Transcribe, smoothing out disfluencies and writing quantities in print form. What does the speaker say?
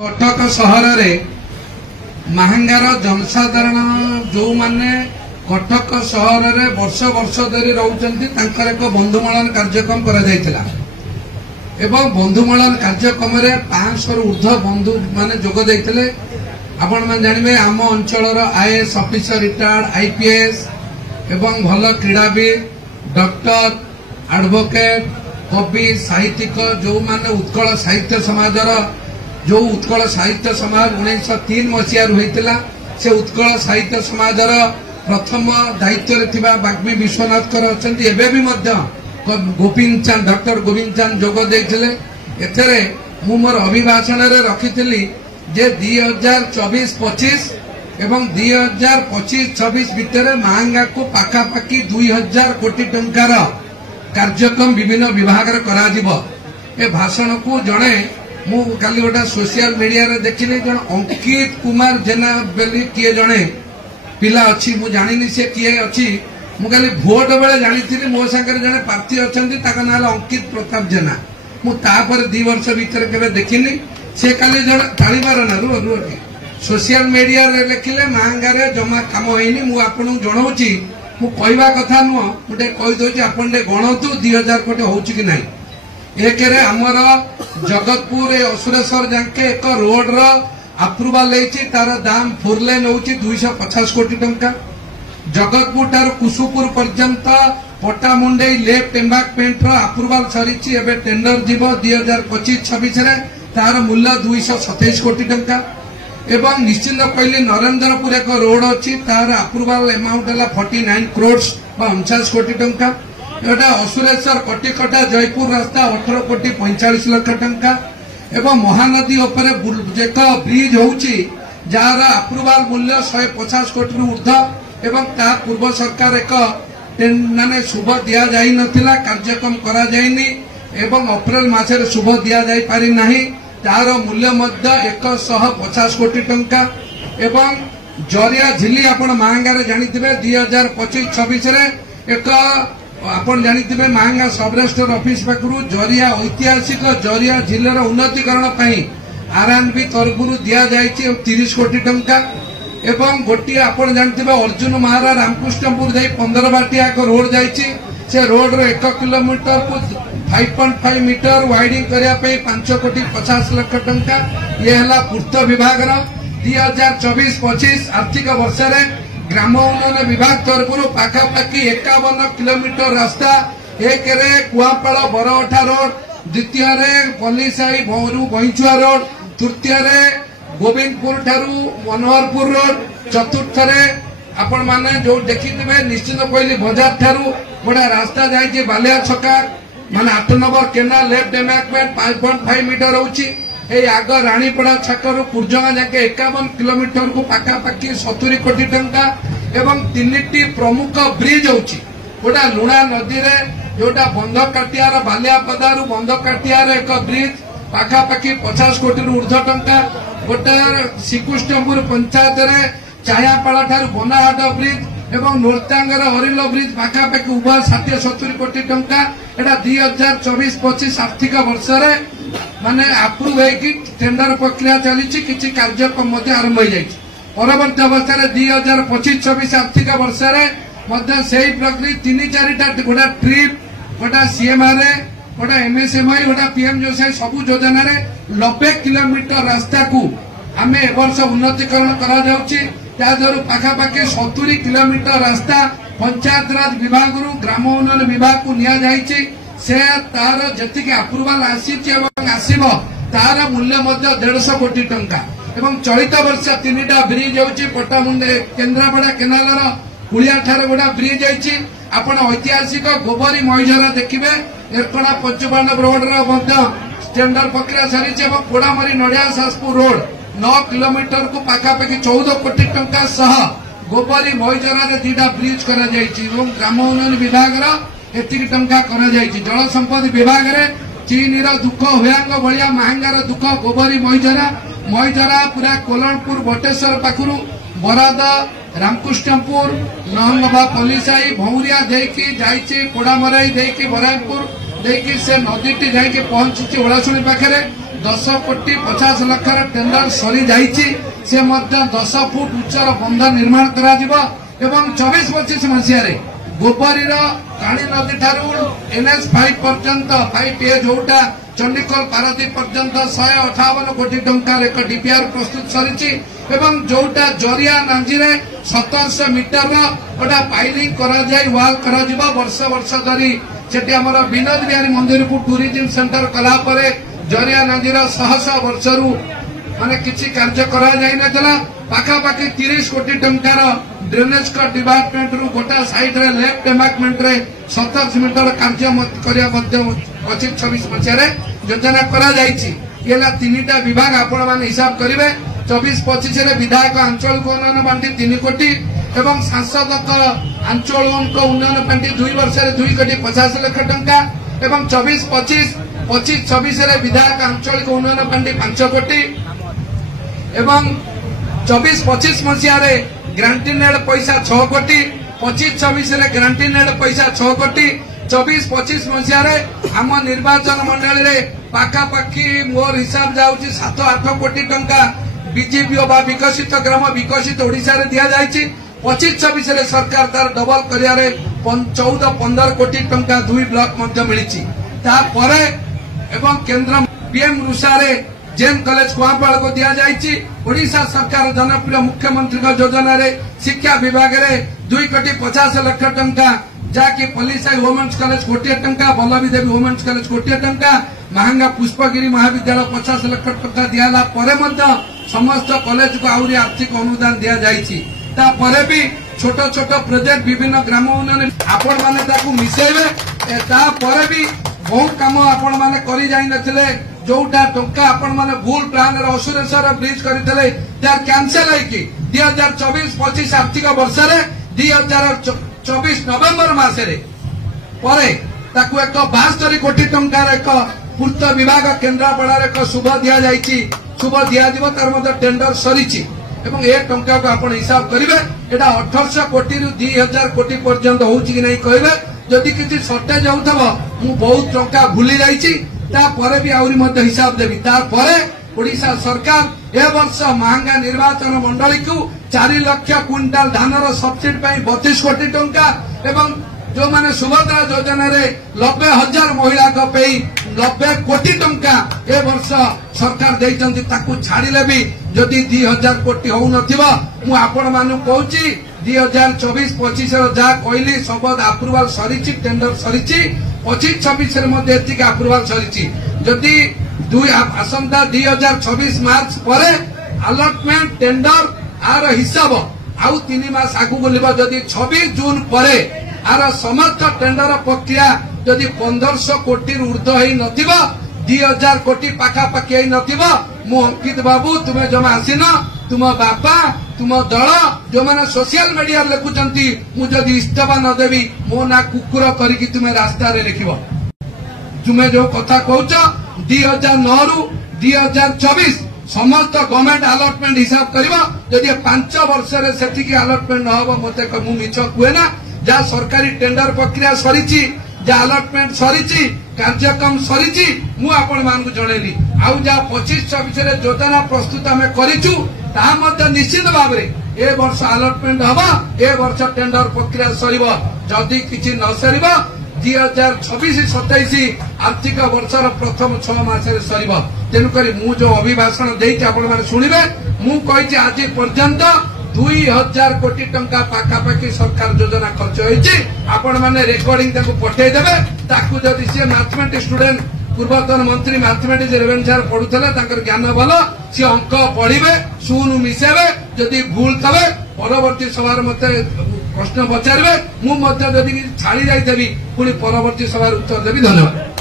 कटक सहर में महांगार जनसाधारण जो माने कटक सहर में वर्ष वर्ष धरी रोचंती तांकर एक बंधुमलन कार्यक्रम करा जायतिला एवं बंधुमलन कार्यक्रम रे 500 रु ऊर्ध्व बंधु माने जोग दैथिले। आपण माने जानिबे आम अंचलर आईएएस ऑफिसर रिटायर्ड आईपीएस एवं भल क्रीड़ाविद डॉक्टर एडवोकेट कवि साहित्यिक जो माने उत्कल साहित्य समाजर जो उत्कल साहित्य समाज 1903 मसीह होता से उत्कल साहित्य समाजर प्रथम दायित्व थिबा बाग्मी विश्वनाथ अच्छा भी गोविंद चांद डॉक्टर गोविंद चांद जोग देथिले। एथरे मु मोर अभिभाषण रे रखिथिली जे 2024-25 एवं 2025-26 भितर महांगा को पाखापाखि 2000 कोटी टंकार कार्यक्रम विभिन्न विभाग करा जिवो। ए भाषण को जणे मु काली गोटा सोशल मीडिया रे देखिली जन अंकित कुमार जेना बेली किए जणे पिला अछि मु जानिनी से किए अछि मु काली भोट बेले जानिथिली मो संगे जने प्रार्थी अछंती ताका नाल अंकित प्रताप जेना मु तापर 2 वर्ष भीतर केबे देखिनी से काली जण ताळीबार ना रू सोशल मीडिया रे लेखिले महांगा रे जमा काम होइनी मु आपन जणाउची मु कहबा कथा नुह मुटे कहि दोची आपन दे गणतु 2000 कोटी होउची कि नाही। एक आमर जगतपुर असुरेश्वर जाके एक रोड रो अप्रूवाल लेछि तार दाम 4 लेन होछि 250 कोटी टंका। जगतपुर तार कुसुपुर पर्यंत पटामुंडई लेफ्ट एम्बांकमेंट रो अप्रूवाल सरिछि एबे टेंडर जीवो 2025-26 रे तार मूल्य 227 कोटी टंका। एवं निश्चिंत कहली नरेंद्रपुर एक रोड अछि तार अप्रूवाल अमाउंट हला 49 करोड़ 49 कोटी टंका। एटा असुरेश्वर कटिकटा जयपुर रास्ता 18 कोटी 45 लाख टंका। एवं महानदी उपरे एक ब्रिज होउची जार अप्रूवाल मूल्य 150 कोटी ऊर्ध्व एवं ता पूर्व सरकार एक माने शुभ दिया जाई नथिला कार्यक्रम करा जायनी एवं अप्रैल मासरे शुभ दिया जाई पारि नाही तार मूल्य मध्य 150 कोटी टंका। एवं जरिया झिली आपण महांगा रे जानिथिबे 2025-26 रे एक आपण जानिथिबे महांगा सब रजिस्टर ऑफिस पाखरु जरिया ऐतिहासिक जरिया जिल्लार उन्नतीकरण पई आरएनबी तरफरु दिया जायछि 30 कोटी टंका। एवं गोटी आपण जानिथिबे अर्जुन महारा रामकृष्णपुर जाई 15 बाटिया एक रोड जायछि से रोड रो 1 किलोमीटर को 5.5 मीटर वाइडिंग करिया पई 5 कोटी 50 लाख टंका। ये हला पूर्त विभाग रो 2024-25 आर्थिक वर्ष रे ग्राम उन्नयन विभाग तरफ पाखापाखि 51 किलोमीटर रास्ता एक रे कुआपाड़ बरअठा रोड द्वितीय रे पल्लीसाई भौरू बईचुआ रोड तृतीय रे गोविंदपुर ठारू मनोहरपुर रोड चतुर्थ रे आपण माने जो देखिथिबे निश्चित कहली बाजार ठारू गोटा रास्ता जाइए बालिया छका माने 8 नंबर केनाल लेफ्ट एम्बांकमेंट 5.5 मीटर होउची ए आग रानीपड़ा छकरू कुर्जंगा जाके 51 किलोमीटर को पाखापाखि 70 कोटी टंका। एवं 3टी प्रमुख ब्रिज होउची गोटा लुणा नदी रे जोटा बंध काटियार बालियापदारू बंध काटियार एक ब्रिज पाखापाखि 50 कोटी ऊर्ध्व टंका। गोटे श्रीकृष्णपुर पंचायत रे चायापाड़ा ठारू बनाहाट ब्रिज एवं नोरतांगर हरिलो ब्रिज पाखापाखि उभय 60-70 कोटी टंका। एटा 2024-25 आर्थिक वर्ष रे माने अप्रूव है टेंडर प्रक्रिया चली किसी कार्यक्रम आरंभ हो जाए। परवर्ती अवस्था 2025-26 आर्थिक वर्ष से प्रक्रिया 3-4टा गोटा ट्रिप गोटा सीएमआरए गोटा एमएसएमआई गोटा पीएमजीएसआई सबू योजना 90 किलोमीटर रास्ता को आम ए वर्ष उन्नतीकरण कर पाखापाखि 70 किलोमीटर रास्ता पंचायत राज विभाग ग्राम उन्नयन विभाग को निया जायछि से तार जतिक अप्रूवाल आसीबो तार मूल्य मध्य 150 कोटी टंका। एवं चलित वर्ष 3टा ब्रिज होउछि पटामुंडे केन्द्रापड़ा केनाल कुलिया ठारे गोटा ब्रिज होइछि आपण ऐतिहासिक गोबरी मईझरा देखिबे एरकणा 55 रोड रो टेंडर प्रक्रिया सरिछि एवं कोडामरी नडिया सासपुर रोड 9 किलोमीटर को पाखापाखि 14 कोटी टंका सह गोबरी मईझरा रे 2टा ब्रिज करा जायछि एवं ग्राम उन्नयन विभाग रो एतिक टंका करा जायछि। जल संपद विभाग रे चीन रो दुख होयांग भलिया महांगार दुख गोबरी मईझरा पूरा कोलनपुर बटेश्वर पाखरु बराद रामकृष्णपुर नहंगबा पल्लीसाई भौरिया देकी जायछि कोडामराई देकी बरायपुर देकी से नदीटी जायकी पहुंची ओलासुणी पाखरे 10,50,00,000 टेंडर सरी जाइछि से मध्य 10 फुट उच्चर बंध निर्माण करा जिवो एवं 24-25 मसीह रे गोबरीर काणी नदी ठारू NH 5 पर्यंत 5A जोटा चंडीगढ़ पारादीप पर्यंत 158 कोटी टंकार एक डीपीआर प्रस्तुत सरिछि एवं जोटा जरिया नांजी रे 1700 मीटर गोटा पाइलिंग करा जाय वाल करा जिवो वर्ष वर्ष धरी सेठी हमर विनोद बिहारी मंदिर को टूरिज्म सेंटर कला परे जरिया नांजीर 100 वर्षरू माने किछि कार्य करा जाय नतला पाखापाखि 30 कोटी टंकार ड्रेनेज का डिपार्टमेंट रु गोटा साइड रे लेफ्ट एम्बांकमेंट रे 17 मीटर कार्य करिया मध्य 25-26 मछरे योजना करा जायछि येला तीनटा विभाग आपण माने हिसाब करिवे 24-25 रे विधायक आंचलिक उन्नयन पांठी 3 कोटी एवं सांसद आंचलिक उन्नयन पांठी 2 वर्ष रे 2 कोटी 50 लाख टंका एवं 24-25 रे विधायक आंचलिक उन्नयन पांठी 5 कोटी एवं 24-25 मसीह रे ग्रांटी नेड पैसा 6 कोटी 25-26 रे ग्रांटी नेड पैसा 6 कोटी 24-25 मसीह रे आम निर्वाचन मंडली रे पाखापाखि मोर हिसाब जाउची 7-8 कोटी टंका बीजेपी बा विकसित ग्राम विकसित ओडिशा रे दिया जायछि 25-26 रे सरकार तार डबल करिया रे 14-15 कोटी टंका 2 ब्लॉक मध्य मिलिछि ता परे एवं केंद्र पीएम रुषा रे जेन कॉलेज कुआपाड़ को दिया जायछि ओडिशा सरकार जनप्रिय मुख्यमंत्री का योजना रे शिक्षा विभाग रे 2 कोटी 50 लाख टंका जाकि पलिसाई वुमेन्स कॉलेज 1 कोटी टंका बल्लभी देवी वुमेन्स कॉलेज 1 कोटी टंका महंगा पुष्पगिरी महाविद्यालय 50 लाख टंका दियाला परे मध्य समस्त कॉलेज को आउरी आर्थिक अनुदान दिया जायछि ता परे भी छोट छोट प्रोजेक्ट विभिन्न ग्राम उन्नयन आपण माने ताकू मिसेबे ता परे भी बहु काम आपण माने करि जाई नथिले जोटा टंका आपण माने भूल प्लान रे असुरेश्वर ब्रिज करितले तार कैंसिल है कि 2024-25 आर्थिक वर्ष रे 2024 नवेम्बर मास रे परे ताकू एक 72 कोटी टंकार एक पूर्त विभाग केन्द्रापड़ा रे एक शुभ दिया जायछि शुभ दिया दिबो तार मते टेंडर सरिछि एवं ए टंका को आपण हिसाब करिवे एटा 1800 कोटी रु 2000 कोटी पर्यंत होउछि कि नै कहबे जदि किछि शॉर्टेज होउथबो मु बहुत टंका भूली जायछि ता परे भी आउरी मध्य हिसाब देबी तार परे ओडिशा सरकार ए वर्ष महंगा निर्वाचन मंडली को 4 लाख क्विंटाल धानर सब्सिडी पई 32 कोटी टंका एवं जो माने सुभद्रा योजना रे 90,000 महिला को पे 90 कोटी टंका ए वर्ष सरकार देइचंती ताकू छाड़िले भी जदि 2000 कोटी होउ नथिबा मु आपण मानु कहूची 2024-25 रो जा कहली सबद अप्रूवल सरिछि टेंडर सरिछि 25-26 रे मध्ये एतिक अप्रूवल सरिछि जदि आसंता 2026 मार्च परे अलॉटमेंट टेंडर आर हिसाब आउ 3 मास आगु बोलिबा जदि 26 जून परे आर समस्त टेंडर प्रक्रिया जदि 1500 कोटी ऊर्ध्व होई नथिबा 2000 कोटी पाखापाखि होई नथिबा मु अंकित बाबू तुमे जमा आसिन तुम बापा तुम दल जो मैंने सोशल मीडिया लिखुचंती मु जदि इस्तीफा न देवी मो ना कुकुर करिकी तुमे रास्ता रे लिखिबो तुमे जो कथा कहउछ 2009 रु 2024 समस्त गवर्नमेंट अलॉटमेंट हिसाब करिबो जदि 5 वर्ष रे सेठी की अलॉटमेंट न होबो मते मु मिछ कुए ना जा सरकारी टेंडर प्रक्रिया सरिछि जा अलॉटमेंट सरिछि कार्यक्रम सरिछि मु आपण मान को जणेली आउ जा 25-26 रे योजना प्रस्तुत हमें करिछु ता मध्ये निश्चित भाव रे ए वर्ष अलॉटमेंट हबा ए वर्ष टेंडर प्रक्रिया सरिबो जदि किछि न सरिबो 2026-27 आर्थिक वर्षर प्रथम 6 मास रे सरिबो तेनु करी मु जो अभिभाषण देइछि आपण माने सुनिबे मु कहिछि आज पर्यंत 2000 कोटी टंका पाखापाखि सरकार योजना खर्च होइछि आपण माने रेकॉर्डिंग ताको पठेइ देबे ताकू जदि से मैथमेटिक्स स्टूडेंट पूर्वतन मंत्री मैथमेटिक्स रेवेन्यू सर पढुथले ताकर ज्ञान भलो से अंक पढिबे सुनु मिसेबे जदि भूल तबे परवर्ती सभार मते प्रश्न पचारबे मु मते जदि छाड़ी जाई देबी पुनी परवर्ती सभार उत्तर देबी धन्यवाद।